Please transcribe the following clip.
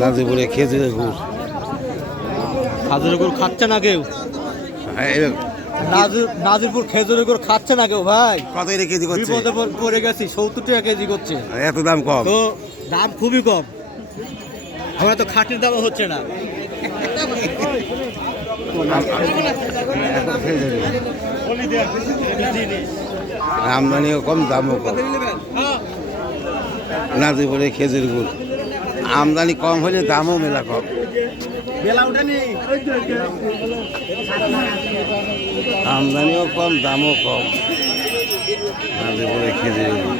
নাজিপুরে খেজুরের গুড়। খাজুরের গুড় খাচ্ছে না কেউ? নাজিরপুর খেজুরের গুড় খাচ্ছে না কেউ ভাই। কত এটা কেজি করছে? বিপদে পড়ে গেছি, 70 টাকা কেজি করছে। এত দাম কম? তো দাম খুবই কম, আমরা তো খাঁটির দামও হচ্ছে না। আমদানিও কম, দামও কম। নাজিপুরে খেজুর গুড় আমদানি কম হলে দামও মেলা কম। আমদানিও কম, দামও কম। নাজিপুরে খেজুর গুড়।